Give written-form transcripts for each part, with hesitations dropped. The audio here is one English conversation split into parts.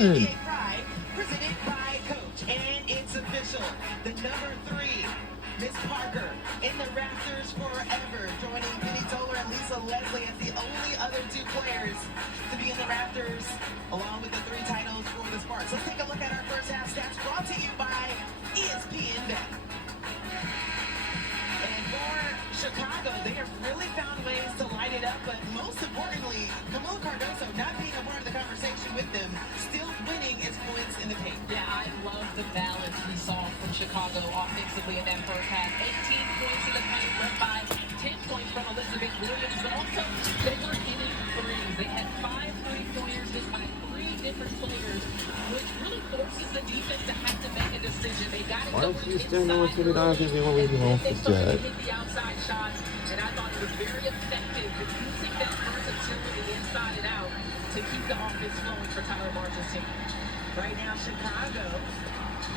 good. Presented by Coach, and it's official. The number 3, Miss Parker, in the Raptors forever, joining Penny Toller and Lisa Leslie as the only other 2 players to be in the Raptors, along with the 3 titles for the Sparks. Let's take a look at our first half stats brought to you by ESPN Bet. And for Chicago, they have really found ways to light it up, but most importantly, Camila Cardoso not being a part of the conversation with them, still winning as points in the paint. Yeah, I love the balance we saw from Chicago offensively in that first half. 18 points in the paint, led by 10 points from Elizabeth Williams, but also they were hitting threes. They had 5 3-pointers hit by 3 different players, which really forces the defense to have to make a decision. They got to Why go don't you still inside know what's going on? Because they won't leave you alone they for started judge. to hit the outside shots, and I thought it was very effective at using that versatility inside and out to keep the offense flowing for Tyler Marshall's team. Right now, Chicago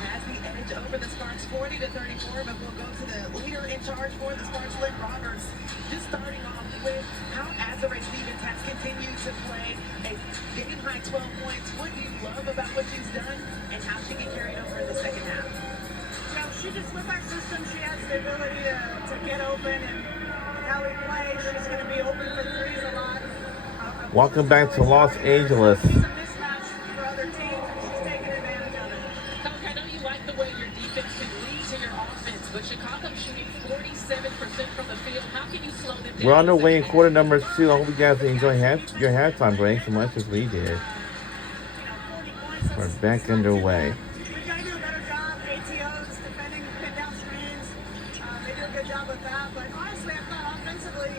has the edge over the Sparks 40-34, but we'll go to the leader in charge for the Sparks, Lynn Roberts. Just starting off with how Azurá Stevens has continued to play a game-high 12 points. What do you love about what she's done and how she can carry it over in the second half? You know, she just, with our system, she has the ability to get open, and how we play, she's going to be open for threes a lot. Welcome back to Los Angeles. She's a mismatch for other teams, and she's taking advantage of it. Coach, I know you like the way your defense can lead to your offense, but Chicago's shooting 47% from the field. How can you slow them down? We're on the way in quarter number 2. I hope you guys enjoy your halftime break so much as we did. 40 points. We're back underway. We've got to do a better job. ATOs, defending pin down screens. They do a good job with that. But honestly, I thought offensively,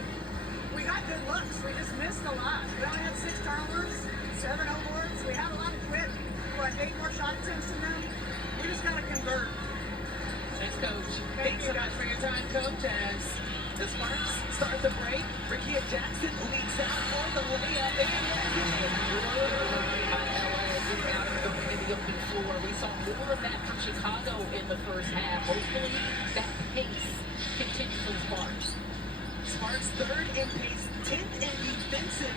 we got good looks. We just missed a lot. We only had 6 turnovers, 7 boards. We had a lot of quit. What, 8 more shot attempts than them? We just got to convert. Thanks, Coach. Thanks so much for your time, Coach. As the Sparks start the break, Rickea Jackson leads out for the layup. The open floor. We saw more of that from Chicago in the first half. Hopefully, that pace continues for the Sparks. Sparks 3rd in pace, 10th in defensive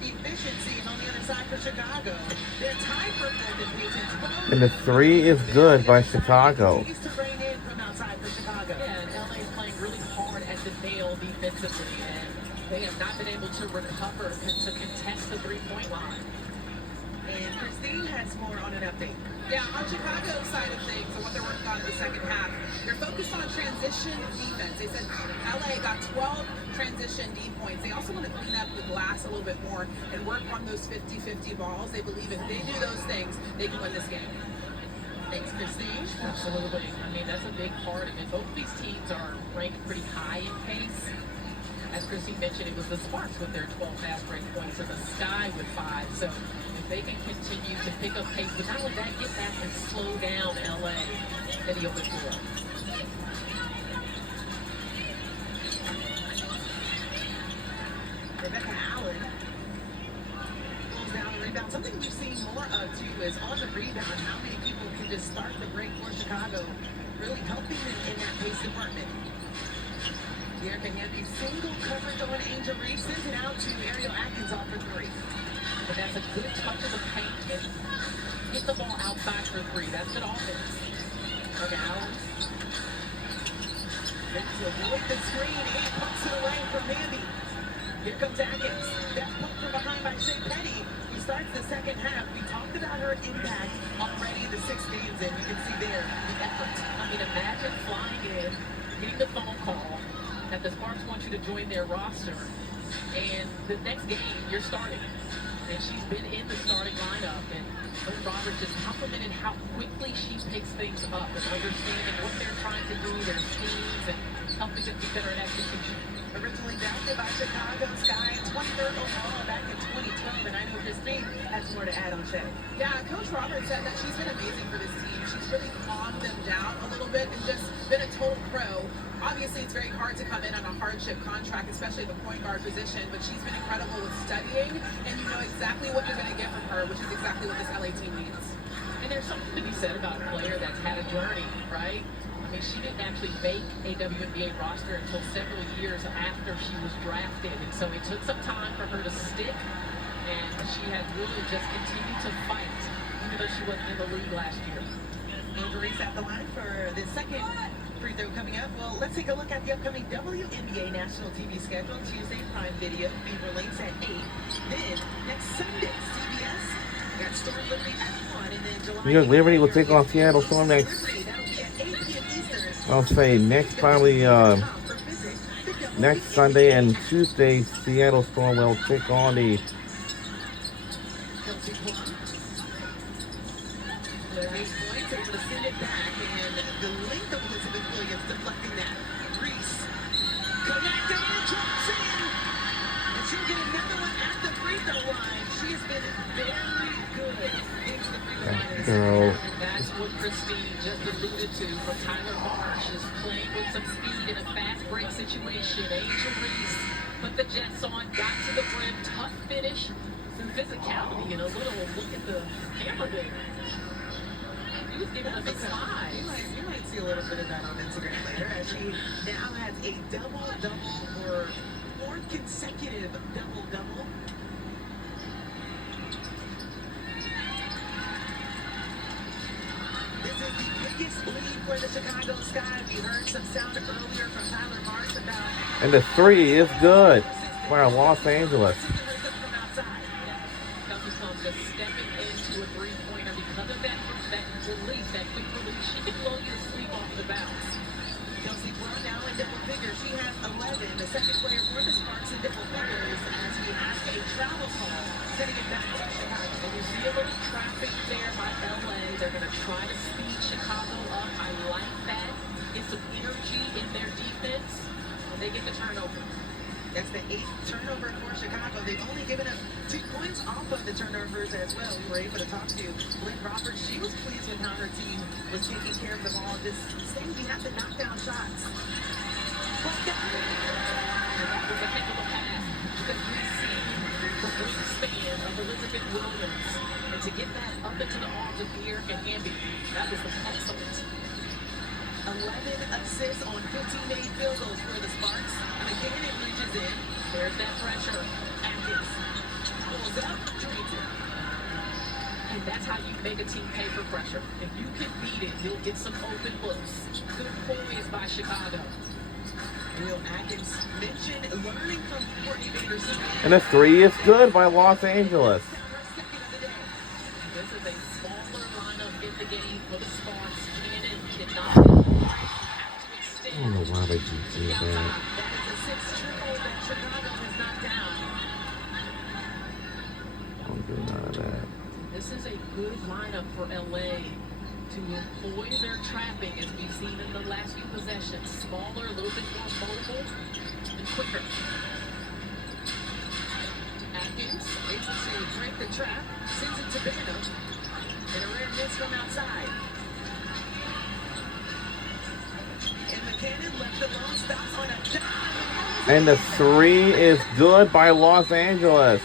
efficiency, and on the other side for Chicago, they're tied for 3rd in pace and 12th. And the 3 is good by Chicago. Continues to rein in from outside for Chicago. Yeah, and LA is playing really hard at the nail defensively, and they have not been able to recover to contest the 3-point line. And Christine has more on an update. Yeah, on Chicago's side of things and what they're working on in the second half, they're focused on transition defense. They said LA got 12 transition D points. They also want to clean up the glass a little bit more and work on those 50-50 balls. They believe if they do those things, they can win this game. Thanks, Christine. Absolutely. I mean, that's a big part of it. Both of these teams are ranked pretty high in pace. As Christine mentioned, it was the Sparks with their 12 fast break points and the Sky with 5. So if they can continue to pick up pace, but not only that, get back and slow down LA in the open floor. Rebecca Allen pulls down the rebound. Something we've seen more of, too, is on the rebound, how many people can just start the break for Chicago, really helping them in that pace department. Erica Hamby single coverage on Angel Reese, sends it out to Ariel Atkins off for 3. But that's a good touch of the paint and get the ball outside for 3. That's good offense. Okay, Allen. Looks to avoid the screen and pumps it away from Hamby. Here comes Atkins. That's pumped from behind by Shea Penny, who starts the second half. We talked about her impact already the 6 games in. You can see there the effort. I mean, imagine flying in, getting the phone call that the Sparks want you to join their roster, and the next game you're starting. And she's been in the starting lineup, and Lynn Roberts just complimented how quickly she picks things up and understanding what they're trying to do, their schemes, and helping them get better at execution. Originally drafted by Chicago Sky, 23rd overall back in 2012, and I know Christine has more to add on Shea. Yeah, Coach Roberts said that she's been amazing for this team. She's really calmed them down a little bit and just been a total pro. Obviously, it's very hard to come in on a hardship contract, especially the point guard position, but she's been incredible with studying, and you know exactly what you're going to get from her, which is exactly what this LA team needs. And there's something to be said about a player that's had a journey, right? I mean, she didn't actually make a WNBA roster until several years after she was drafted, and so it took some time for her to stick, and she has really just continued to fight she wasn't in the league last year. Injuries at the line for the second free throw coming up. Well, let's take a look at the upcoming WNBA national TV schedule. Tuesday, Prime Video, Fever Links at 8. Then, next Sunday, CBS. Got Storm Liberty at 1. And then July New York Liberty will take on Seattle Storm next. Liberty, that'll be at 8 p.m. Eastern. I'll say next probably next Sunday and Tuesday, Seattle Storm will take on the Kelsey Plum. Larry's points able to send it back, and the length of Elizabeth Williams deflecting that. Reese connected and drops in, and she'll get another one at the free throw line. She has been very good into the free throw line. girl. That's what Christine just alluded to from Tyler Marsh, is playing with some speed in a fast break situation. Angel Reese put the Jets on, got to the rim, tough finish, some physicality, and a little look at the camera there. He was giving us a smile. You might see a little bit of that on Instagram later, as she now has a double-double for fourth consecutive double-double. This is the biggest lead for the Chicago Sky. We heard some sound earlier from Tyler Marsh about... And the three is good for Los Angeles. From outside. Kelsey Plum just stepping into a three-pointer because of that release, that quick release. She can blow you to sleep off the bounce. Kelsey Plum now in double figures. She has 11, the second player for the Sparks in double figures, as we ask a travel call, sending it back to Chicago. And you see a little traffic there by LA. They're going to try to speed Chicago up. I like that. Get some energy in their defense when they get the turnover. That's the 8th turnover for Chicago. They've only given up 2 points off of the turnovers as well. We were able to talk to Lynn Roberts. She was pleased with how her team was taking care of the ball. Just saying we have to knock down shots. And that was a heck of a pass because we see the wingspan of Elizabeth Williams. And to get that up into the arms of Erica Hamby, that was excellent. 11 assists on 15 made field goals for the Sparks. McKinnon reaches in. There's that pressure. Atkins pulls up, drains it. And that's how you make a team pay for pressure. If you can beat it, you'll get some open looks. Good poise by Chicago. Will Atkins mentioned learning from Courtney Vanderson. And the three is good by Los Angeles. This is a smaller lineup in the game for the Sparks. Cannon cannot have to extend. I don't know why they keep doing that. That is a 6th triple that Chicago has knocked down. Don't do none of that. This is a good lineup for LA to employ their trapping, as we've seen in the last few possessions. Smaller, a little bit more mobile, and quicker. Atkins able to break the trap, sends it to Bano, and a rare miss from outside. And McKinnon left alone, stops on a dive. And the three is good by Los Angeles.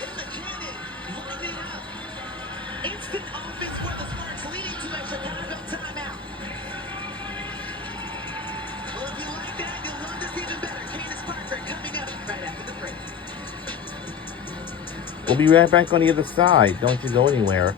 And McKinnon lining up. Instant offense for the Sparks, leading to a Chicago timeout. Well, if you like that, you'll love this even better. Candace Parker coming up right after the break. We'll be right back on the other side. Don't you go anywhere.